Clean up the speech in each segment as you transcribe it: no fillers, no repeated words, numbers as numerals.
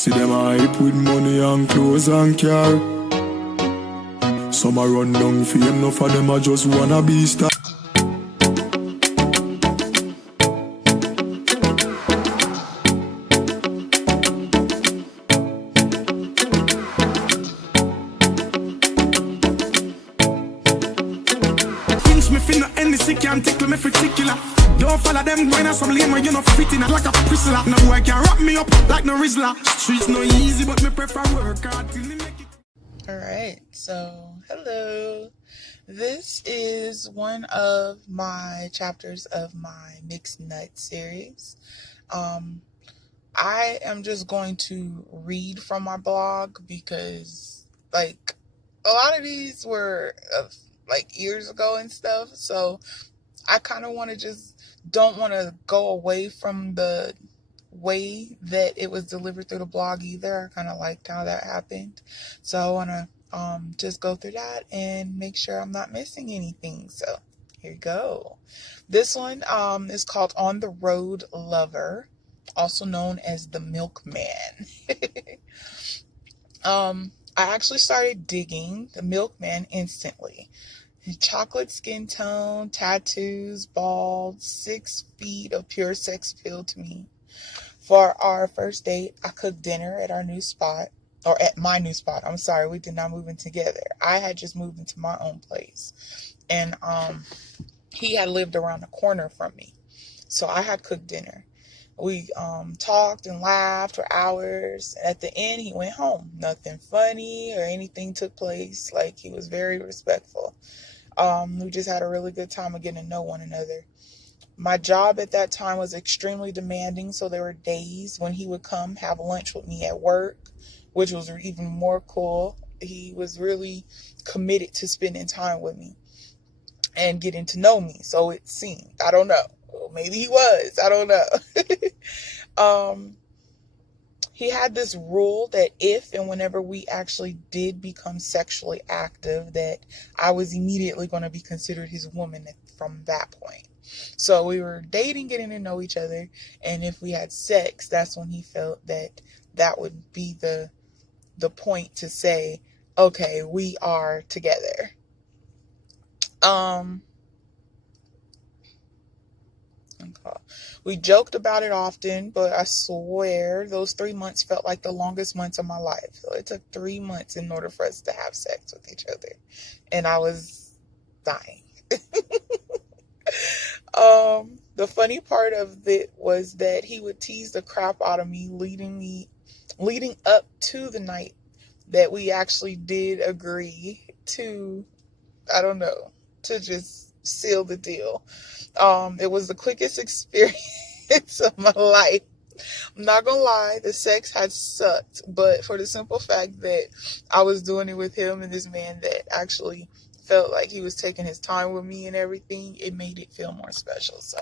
See them hype with money and clothes and car. Some a run down fame, enough of them a just wanna be star. Pinch me finna any sick and tickle me particular. Don't follow them going on some lane where you not fitting like a prisoner. No boy can wrap me up like no Rizzler. Streets no easy, but me prefer work hard till me make it. Alright, so hello. This is one of my chapters of my Mixed Nut series. I am just going to read from my blog because, like, a lot of these were, years ago and stuff, so I kind of want to don't want to go away from the way that it was delivered through the blog either. I kind of liked how that happened. So I want to just go through that and make sure I'm not missing anything. So here you go. This one is called On the Road Lover, also known as the Milkman. I actually started digging the Milkman instantly. Chocolate skin tone, tattoos, bald, 6 feet of pure sex appeal to me. For our first date, I cooked dinner at our new spot, or at my new spot. I'm sorry, we did not move in together. I had just moved into my own place, and he had lived around the corner from me, so I had cooked dinner. We talked and laughed for hours. At the end, he went home. Nothing funny or anything took place. Like, he was very respectful. We just had a really good time of getting to know one another. My job at that time was extremely demanding, so there were days when he would come have lunch with me at work, which was even more cool. He was really committed to spending time with me and getting to know me, so it seemed. I don't know. Maybe he was. I don't know. He had this rule that if and whenever we actually did become sexually active, that I was immediately going to be considered his woman from that point. So we were dating, getting to know each other, and if we had sex, that's when he felt that that would be the point to say, okay, we are together. We joked about it often, but I swear those 3 months felt like the longest months of my life. So it took 3 months in order for us to have sex with each other, and I was dying. The funny part of it was that he would tease the crap out of me leading up to the night that we actually did agree to, I don't know, to just seal the deal. It was the quickest experience of my life. I'm not gonna lie, the sex had sucked, but for the simple fact that I was doing it with him and this man that actually felt like he was taking his time with me and everything, it made it feel more special. So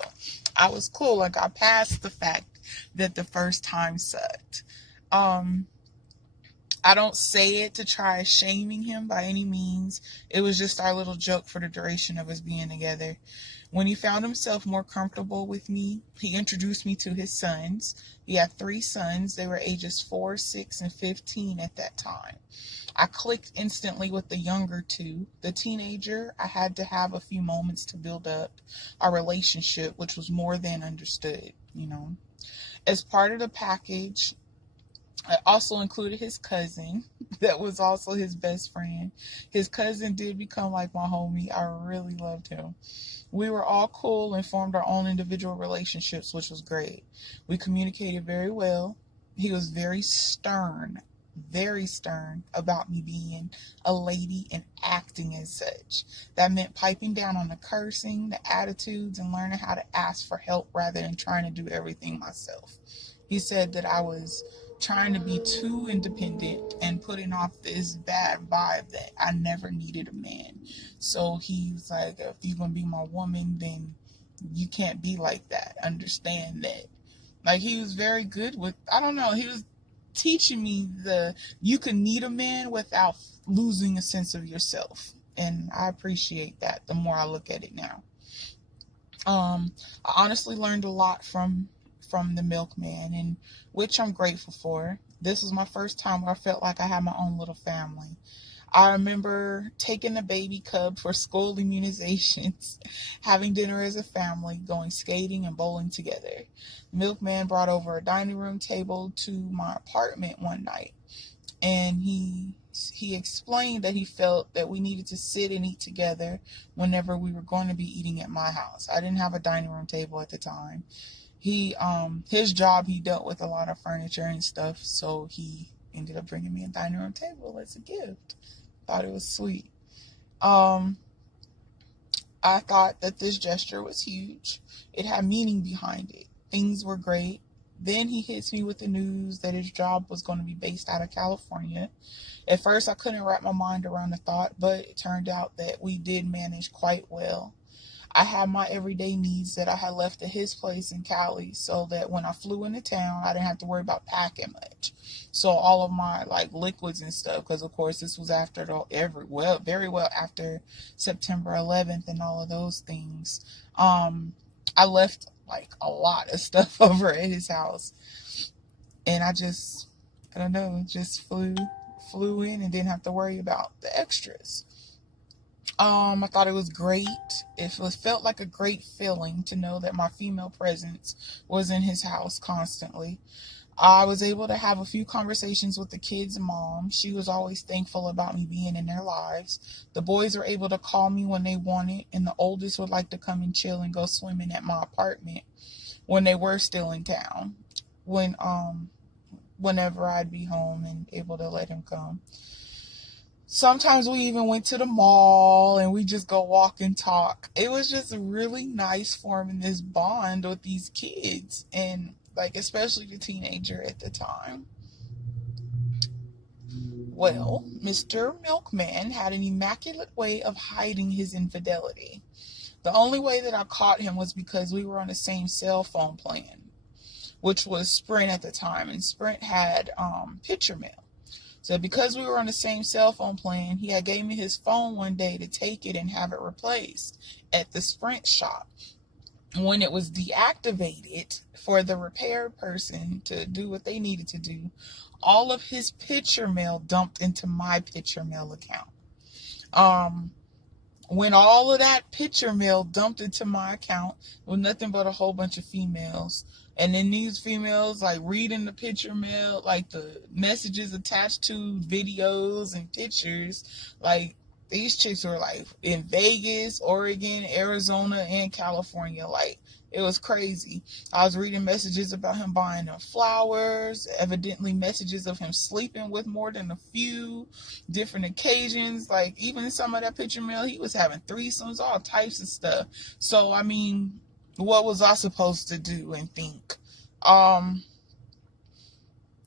I was cool. Like, I passed the fact that the first time sucked. I don't say it to try shaming him by any means. It was just our little joke for the duration of us being together. When he found himself more comfortable with me, he introduced me to his sons. He had 3 sons. They were ages 4, 6, and 15 at that time. I clicked instantly with the younger 2. The teenager, I had to have a few moments to build up our relationship, which was more than understood, As part of the package, I also included his cousin that was also his best friend. His cousin did become like my homie. I really loved him. We were all cool and formed our own individual relationships, which was great. We communicated very well. He was very stern about me being a lady and acting as such. That meant piping down on the cursing, the attitudes, and learning how to ask for help rather than trying to do everything myself. He said that I was trying to be too independent and putting off this bad vibe that I never needed a man. So he's like, if you're going to be my woman, then you can't be like that. Understand that. Like, he was very good with, I don't know, he was teaching me you can need a man without losing a sense of yourself. And I appreciate that the more I look at it now. I honestly learned a lot from the Milkman, and which I'm grateful for. This was my first time where I felt like I had my own little family. I remember taking the baby cub for school immunizations, having dinner as a family, going skating and bowling together. The milkman brought over a dining room table to my apartment one night, and he explained that he felt that we needed to sit and eat together whenever we were going to be eating at my house. I didn't have a dining room table at the time. His job, he dealt with a lot of furniture and stuff, so he ended up bringing me a dining room table as a gift. Thought it was sweet. I thought that this gesture was huge. It had meaning behind it. Things were great. Then he hits me with the news that his job was going to be based out of California. At first, I couldn't wrap my mind around the thought, but it turned out that we did manage quite well. I had my everyday needs that I had left at his place in Cali, so that when I flew into town, I didn't have to worry about packing much. So all of my liquids and stuff, because of course this was after very well after September 11th and all of those things. I left a lot of stuff over at his house, and I don't know, just flew in and didn't have to worry about the extras. I thought it was great. Felt like a great feeling to know that my female presence was in his house constantly. I was able to have a few conversations with the kids' mom. She was always thankful about me being in their lives. The boys were able to call me when they wanted, and the oldest would like to come and chill and go swimming at my apartment when they were still in town. Whenever I'd be home and able to let him come. Sometimes we even went to the mall and we just go walk and talk. It was just really nice forming this bond with these kids, and especially the teenager at the time. Well, Mr. Milkman had an immaculate way of hiding his infidelity. The only way that I caught him was because we were on the same cell phone plan, which was Sprint at the time, and Sprint had picture mail. So because we were on the same cell phone plan, he had gave me his phone one day to take it and have it replaced at the Sprint shop. When it was deactivated for the repair person to do what they needed to do, all of his picture mail dumped into my picture mail account. When all of that picture mail dumped into my account, it was nothing but a whole bunch of females. And then these females, reading the picture mail, the messages attached to videos and pictures, these chicks were, in Vegas, Oregon, Arizona, and California. It was crazy. I was reading messages about him buying them flowers, evidently messages of him sleeping with more than a few different occasions. Even some of that picture mail, he was having threesomes, all types of stuff. So, what was I supposed to do and think? I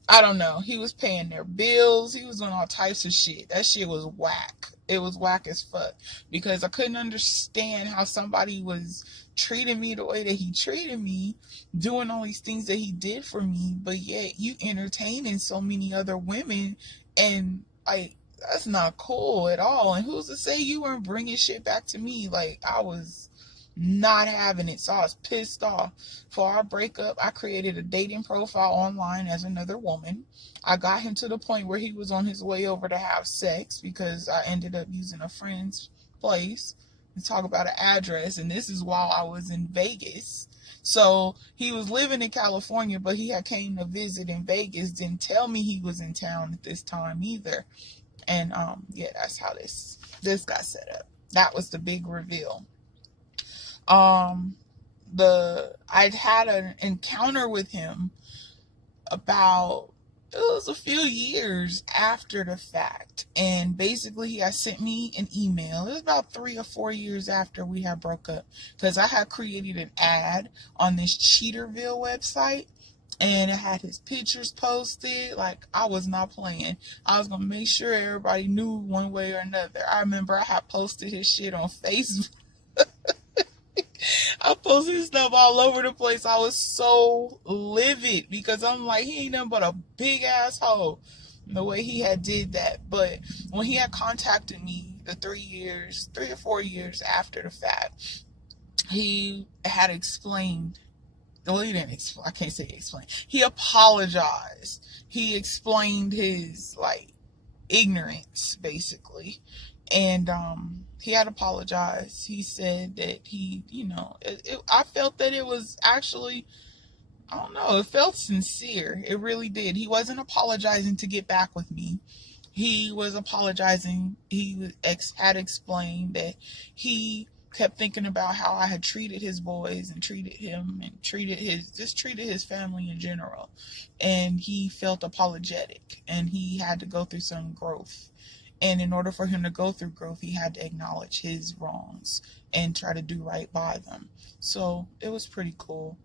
don't know. He was paying their bills. He was doing all types of shit. That shit was whack. It was whack as fuck. Because I couldn't understand how somebody was treating me the way that he treated me, doing all these things that he did for me, but yet you entertaining so many other women, and that's not cool at all. And who's to say you weren't bringing shit back to me? I was not having it, so I was pissed off. For our breakup, I created a dating profile online as another woman. I got him to the point where he was on his way over to have sex, because I ended up using a friend's place to talk about an address, and this is while I was in Vegas. So he was living in California, but he had came to visit in Vegas, didn't tell me he was in town at this time either. And that's how this got set up. That was the big reveal. I'd had an encounter with him it was a few years after the fact, and basically he had sent me an email. It was about 3 or 4 years after we had broke up, because I had created an ad on this Cheaterville website, and it had his pictures posted. I was not playing. I was gonna make sure everybody knew one way or another. I remember I had posted his shit on Facebook. I posted his stuff all over the place. I was so livid, because I'm he ain't nothing but a big asshole, the way he had did that. But when he had contacted me the 3 or 4 years after the fact, he had explained well, he didn't explain. I can't say explain. He apologized. He explained his like ignorance, basically, and he had apologized. He said that he, I felt that it was actually, I don't know, it felt sincere. It really did. He wasn't apologizing to get back with me. He was apologizing. He had explained that he kept thinking about how I had treated his boys and treated him and treated his family in general. And he felt apologetic and he had to go through some growth. And in order for him to go through growth, he had to acknowledge his wrongs and try to do right by them. So it was pretty cool.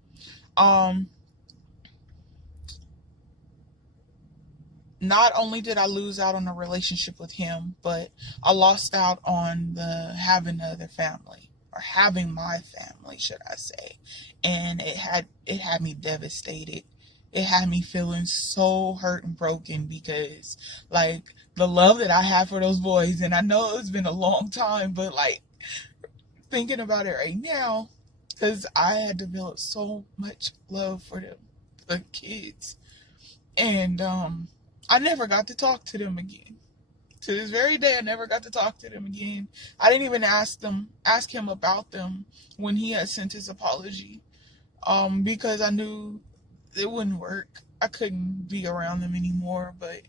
Not only did I lose out on a relationship with him, but I lost out on having another family, or having my family, should I say. And it had me devastated. It had me feeling so hurt and broken because, like, the love that I have for those boys, and I know it's been a long time, but, like, thinking about it right now, because I had developed so much love for them, the kids. And, I never got to talk to them again. To this very day, I never got to talk to them again. I didn't even ask him about them when he had sent his apology, because I knew it wouldn't work. I couldn't be around them anymore, but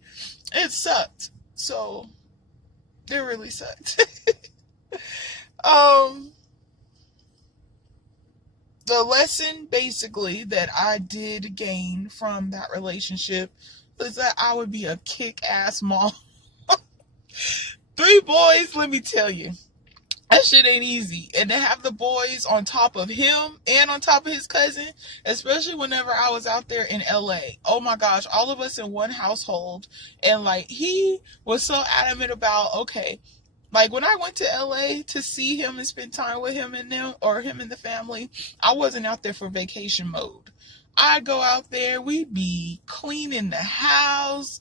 it sucked. So, it really sucked. The lesson, basically, that I did gain from that relationship was that I would be a kick-ass mom. 3 boys, let me tell you. That shit ain't easy. And to have the boys on top of him and on top of his cousin, especially whenever I was out there in LA. Oh my gosh, all of us in one household. And like, he was so adamant about, okay, like when I went to LA to see him and spend time with him and them, or him and the family, I wasn't out there for vacation mode. I'd go out there, we'd be cleaning the house,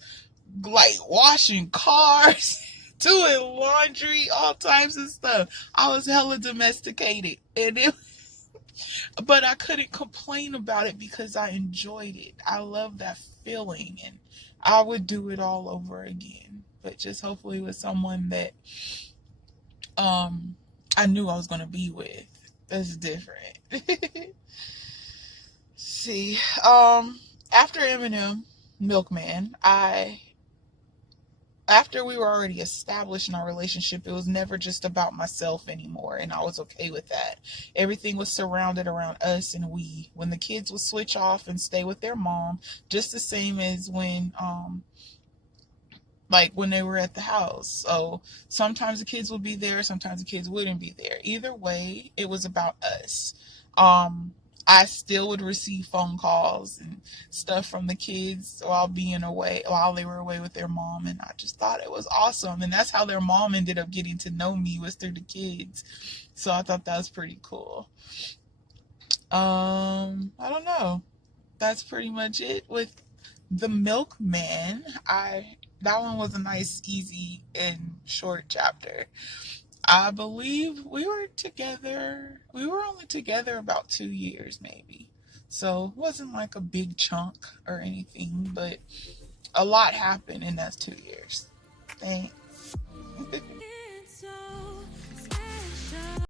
like washing cars, doing laundry, all types of stuff. I was hella domesticated, but I couldn't complain about it because I enjoyed it. I love that feeling, and I would do it all over again. But just hopefully with someone that I knew I was going to be with. That's different. See, after Eminem, Milkman, after we were already established in our relationship, it was never just about myself anymore, and I was okay with that. Everything was surrounded around us and we. When the kids would switch off and stay with their mom, just the same as when they were at the house. So sometimes the kids would be there, sometimes the kids wouldn't be there. Either way, it was about us. I still would receive phone calls and stuff from the kids while they were away with their mom, and I just thought it was awesome. And that's how their mom ended up getting to know me, was through the kids. So I thought that was pretty cool. I don't know. That's pretty much it with the Milkman. That one was a nice, easy, and short chapter. I believe we were only together about 2 years, maybe. So it wasn't like a big chunk or anything, but a lot happened in those 2 years. Thanks.